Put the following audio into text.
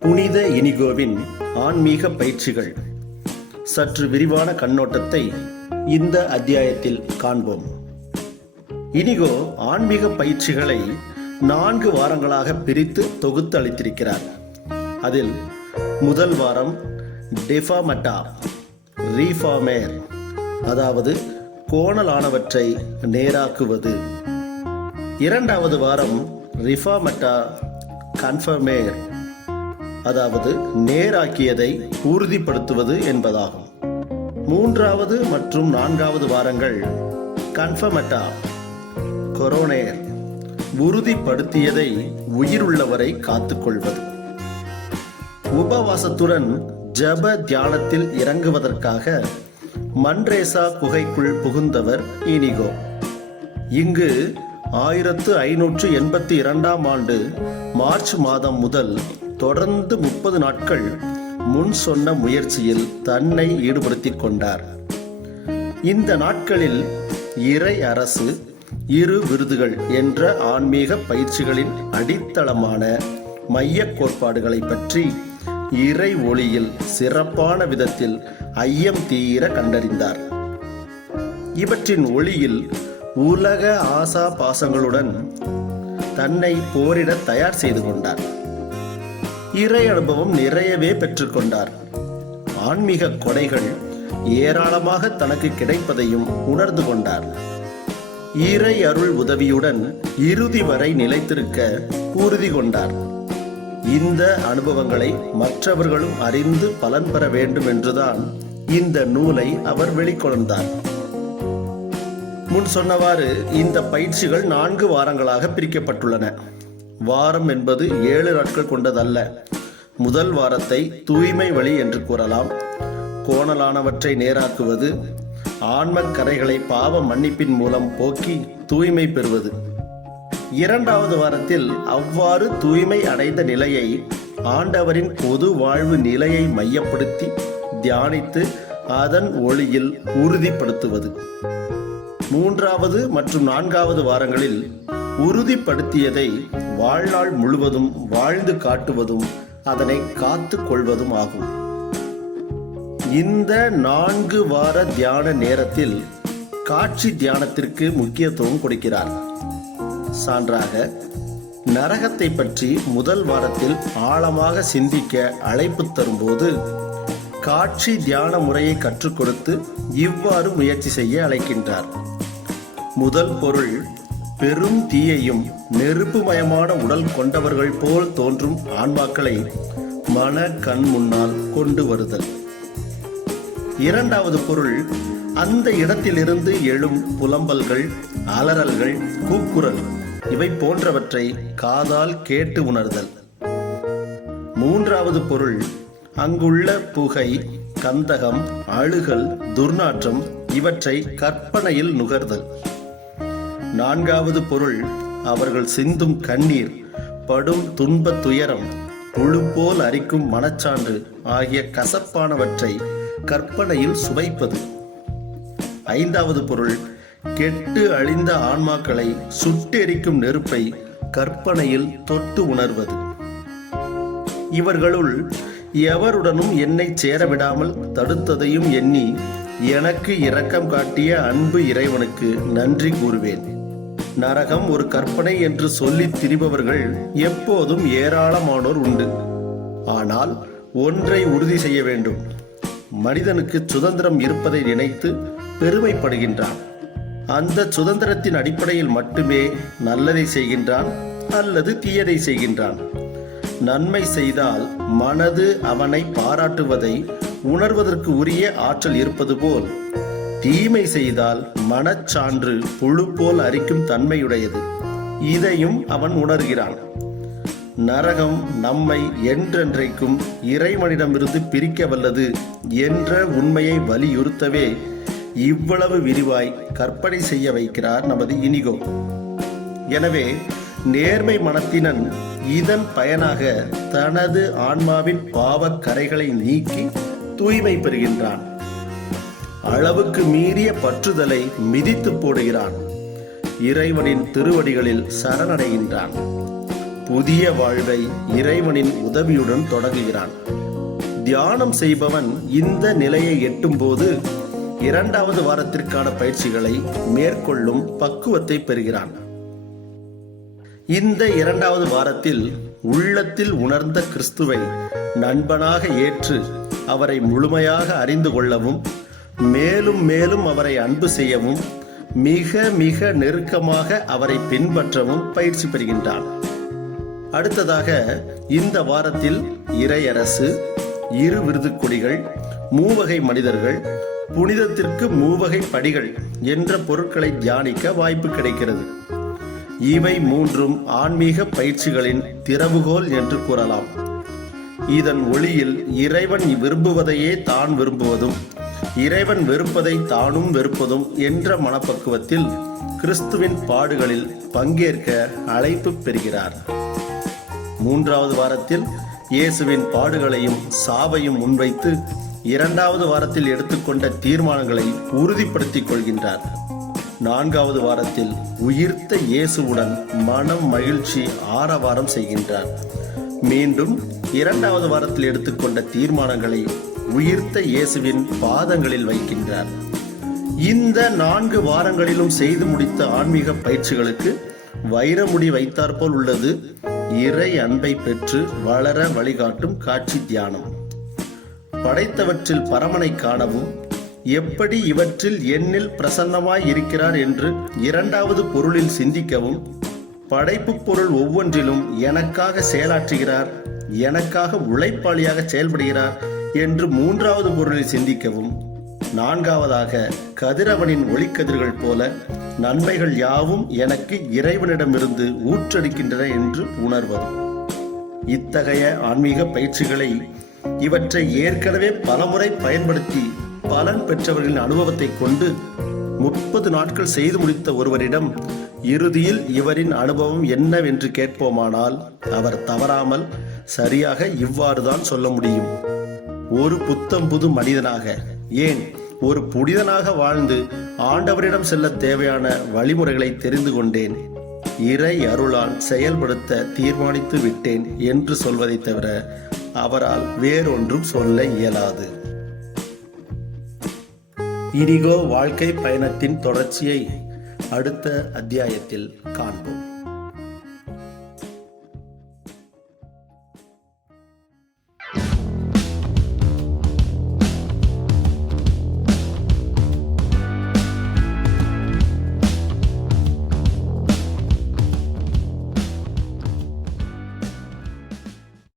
புனித இனிகோவின் ஆன்மீக பயிற்சிகள். சற்று விரிவான கண்ணோட்டத்தை இந்த அத்தியாயத்தில் காண்போம். இனிகோ ஆன்மீக பயிற்சிகளை நான்கு வாரங்களாக பிரித்து தொகுத்து அளித்திருக்கிறார். அதில் முதல் வாரம் டெஃபாமட்டா ரீஃபாமேர் அதாவது கோணலானவற்றை நேராக்குவது. இரண்டாவது வாரம் ரிஃபாமட்டா கன்ஃபர்மேர் அதாவது நேராக்கியதை உறுதிப்படுத்துவது என்பதாகும். மூன்றாவது மற்றும் நான்காவது வாரங்கள் கன்ஃபர்மட்டா கொரோனேர் உறுதிப்படுத்தியதை உயிருள்ளவரை காத்துக்கொள்வது. உபவாசத்துடன் ஜப தியானத்தில் இறங்குவதற்காக மன்ரேசா குகைக்குள் புகுந்தவர் இனிகோ. இங்கு ஆயிரத்து ஐநூற்று எண்பத்தி இரண்டாம் ஆண்டு மார்ச் மாதம் முதல் தொடர்ந்து முப்பது நாட்கள் முன் சொன்ன முயற்சியில் தன்னை ஈடுபடுத்திக் கொண்டார். இந்த நாட்களில் இறை அரசு இரு விருதுகள் என்ற ஆன்மீக பயிற்சிகளின் அடித்தளமான மைய கோட்பாடுகளை பற்றி இறை ஒளியில் சிறப்பான விதத்தில் ஐயம் தீர கண்டறிந்தார். இவற்றின் ஒளியில் உலக ஆசா பாசங்களுடன் தன்னை போரிட தயார் செய்து கொண்டார். இறை அனுபவம் நிறையவே பெற்றுக்கொண்டார் ஆன்மீக கொடைகள் ஏராளமாக தனக்கு கிடைப்பதையும் உணர்ந்து கொண்டார். இறை அருள் உதவியுடன் இறுதி வரை நிலைத்திருக்க உறுதி கொண்டார். இந்த அனுபவங்களை மற்றவர்களும் அறிந்து பலன் பெற வேண்டும் என்றுதான் இந்த நூலை அவர் வெளிக்கொணர்ந்தார். முன் சொன்னவாறு இந்த பயிற்சிகள் நான்கு வாரங்களாக பிரிக்கப்பட்டுள்ளன. வாரம் என்பது ஏழு நாட்கள் கொண்டதல்ல. முதல் வாரத்தை தூய்மை வழி என்று கூறலாம். கோணலானவற்றை நேராக்குவது ஆன்ம கரைகளை பாவ மன்னிப்பின் மூலம் போக்கி தூய்மை பெறுவது. இரண்டாவது வாரத்தில் அவ்வாறு தூய்மை அடைந்த நிலையை ஆண்டவரின் பொது வாழ்வு நிலையை மையப்படுத்தி தியானித்து அதன் ஒளியில் உறுதிப்படுத்துவது. மூன்றாவது மற்றும் நான்காவது வாரங்களில் உறுதிப்படுத்தியதை வாழ்நாள் முழுவதும் வாழ்ந்து காட்டுவதும் அதனை காத்து கொள்வதும் ஆகும். இந்த நான்கு வார தியான நேரத்தில் காட்சி தியானத்திற்கு முக்கியத்துவம் கொடுக்கிறார். சான்றாக நரகத்தை பற்றி முதல் வாரத்தில் ஆழமாக சிந்திக்க அழைப்பு தரும்போது காட்சி தியான முறையை கற்றுக் கொடுத்து இவ்வாறு முயற்சி செய்ய அழைக்கின்றார். முதல் பொருள் பெரும் தீயையும் நெருப்புமயமான உடல் கொண்டவர்கள் போல் தோன்றும் ஆன்மாக்களை மன கண் முன்னால் கொண்டு வருதல். இரண்டாவது பொருள் அந்த இடத்திலிருந்து எழும் புலம்பல்கள் அலறல்கள் கூக்குரல். இவை போன்றவற்றை காதால் கேட்டு உணர்தல். மூன்றாவது பொருள் அங்குள்ள புகை கந்தகம் அழுகல் துர்நாற்றம் இவற்றை கற்பனையில் நுகர்தல். நான்காவது பொருள் அவர்கள் சிந்தும் கண்ணீர் படும் துன்ப துயரம் புழு போல் அரிக்கும் மனச்சான்று ஆகிய கசப்பானவற்றை கற்பனையில் சுவைப்பது. ஐந்தாவது பொருள் கெட்டு அழிந்த ஆன்மாக்களை சுட்டெரிக்கும் நெருப்பை கற்பனையில் தொட்டு உணர்வது. இவர்களுள் எவருடனும் என்னை சேரவிடாமல் தடுத்ததையும் எண்ணி எனக்கு இரக்கம் காட்டிய அன்பு இறைவனுக்கு நன்றி கூறுவேன். நரகம் ஒரு கற்பனை என்று சொல்லித் திரிபவர்கள் எப்போதும் ஏராளமானோர் உண்டு. ஆனால் ஒன்றை உறுதி செய்ய வேண்டும். மனிதனுக்கு சுதந்திரம் இருப்பதை நினைத்து பெருமைப்படுகின்றான். அந்த சுதந்திரத்தின் அடிப்படையில் மட்டுமே நல்லதை செய்கின்றான் அல்லது தீயதை செய்கின்றான். நன்மை செய்தால் மனது அவனை பாராட்டுவதை உணர்வதற்கு உரிய ஆற்றல் இருப்பது போல். தீமை செய்தால் மனச்சான்று புழு போல் அரிக்கும் தன்மையுடையது. இதையும் அவன் உணர்கிறான். நரகம் நம்மை என்றென்றைக்கும் இறைவனிடமிருந்து பிரிக்க வல்லது என்ற உண்மையை வலியுறுத்தவே இவ்வளவு விரிவாய் கற்பனை செய்ய வைக்கிறார் நமது இனிகோ. எனவே நேர்மை மனத்தினன் இதன் பயனாக தனது ஆன்மாவின் பாவக் கரைகளை நீக்கி தூய்மை பெறுகின்றான். அளவுக்கு மீறிய பற்றுதலை மிதித்து போடுகிறான். இறைவனின் திருவடிகளில் சரணடைகின்றான். புதிய வாழ்வை இறைவனின் உதவியுடன் தொடங்குகிறான். தியானம் செய்பவன் இந்த நிலையை எட்டும்போது இரண்டாவது வாரத்திற்கான பயிற்சிகளை மேற்கொள்ளும் பக்குவத்தை பெறுகிறான். இந்த இரண்டாவது வாரத்தில் உள்ளத்தில் உணர்ந்த கிறிஸ்துவை நண்பனாக ஏற்று அவரை முழுமையாக அறிந்து கொள்ளவும் மேலும் மேலும் அவரை அன்பு செய்யவும் மிக மிக நெருக்கமாக அவரை பின்பற்றவும் பயிற்சி பெறுகின்றான். அடுத்ததாக இந்த வாரத்தில் இறையரசு இரு விருதுக்குடிகள் மூவகை மனிதர்கள் புனிதத்திற்கு மூவகை படிகள் என்ற பொருட்களை தியானிக்க வாய்ப்பு கிடைக்கிறது. இவை மூன்றும் ஆன்மீக பயிற்சிகளின் திறவுகோல் என்று கூறலாம். இதன் ஒளியில் இறைவன் விரும்புவதையே தான் விரும்புவதும் இறைவன் வெறுப்பதை தானும் வெறுப்பதும் என்ற மனப்பக்குவத்தில் கிறிஸ்துவின் பாடுகளில் பங்கேற்க அழைப்பு பெறுகிறார். மூன்றாவது வாரத்தில் இயேசுவின் பாடுகளையும் சாவையும் முன்வைத்து இரண்டாவது வாரத்தில் எடுத்துக்கொண்ட தீர்மானங்களை உறுதிப்படுத்திக் கொள்கின்றார். நான்காவது வாரத்தில் உயிர்த்த இயேசுவுடன் மனம் மகிழ்ச்சி ஆரவாரம் செய்கின்றார். மீண்டும் இரண்டாவது வாரத்தில் எடுத்துக்கொண்ட தீர்மானங்களை உயிர்த்த இயேசுவின் பாதங்களில் வைக்கின்றார். இந்த நான்கு வாரங்களிலும் செய்து முடித்த ஆன்மீக பயிற்சிகளுக்கு வைரமுடி வைத்தாற்போல் உள்ளது. இறை அன்பை பெற்று வளர வழிகாட்டும் காட்சி தியானம். படைத்தவற்றில் பரமனை காணவும் எப்படி இவற்றில் என்னில் பிரசன்னமாய் இருக்கிறார் என்று இரண்டாவது பொருளில் சிந்திக்கவும் படைப்பு பொருள் ஒவ்வொன்றிலும் எனக்காக செயலாற்றுகிறார் எனக்காக உழைப்பாளியாக செயல்படுகிறார் என்று மூன்றாவது பொருளில் சிந்திக்கவும் நான்காவதாக கதிரவனின் ஒளிக்கதிர்கள் போல நன்மைகள் யாவும் எனக்கு இறைவனிடமிருந்து ஊற்றடிக்கின்றன என்று உணர்வது. இத்தகைய ஆன்மீக பயிற்சிகளை இவற்றை ஏற்கனவே பலமுறை பயன்படுத்தி பலன் பெற்றவர்களின் அனுபவத்தை கொண்டு முப்பது நாட்கள் செய்து முடித்த ஒருவரிடம் இறுதியில் இவரின் அனுபவம் என்னவென்று கேட்போமானால் அவர் தவறாமல் சரியாக இவ்வாறுதான் சொல்ல முடியும். ஒரு புத்தம் புது மனிதனாக ஏன் ஒரு புனிதனாக வாழ்ந்து ஆண்டவரிடம் செல்ல தேவையான வழிமுறைகளை தெரிந்து கொண்டேன். இறை அருளால் செயல்படுத்த தீர்மானித்து விட்டேன் என்று சொல்வதை தவிர அவரால் வேறொன்றும் சொல்ல இயலாது. இனிகோ வாழ்க்கை பயணத்தின் தொடர்ச்சியை அடுத்த அத்தியாயத்தில் காண்போம்.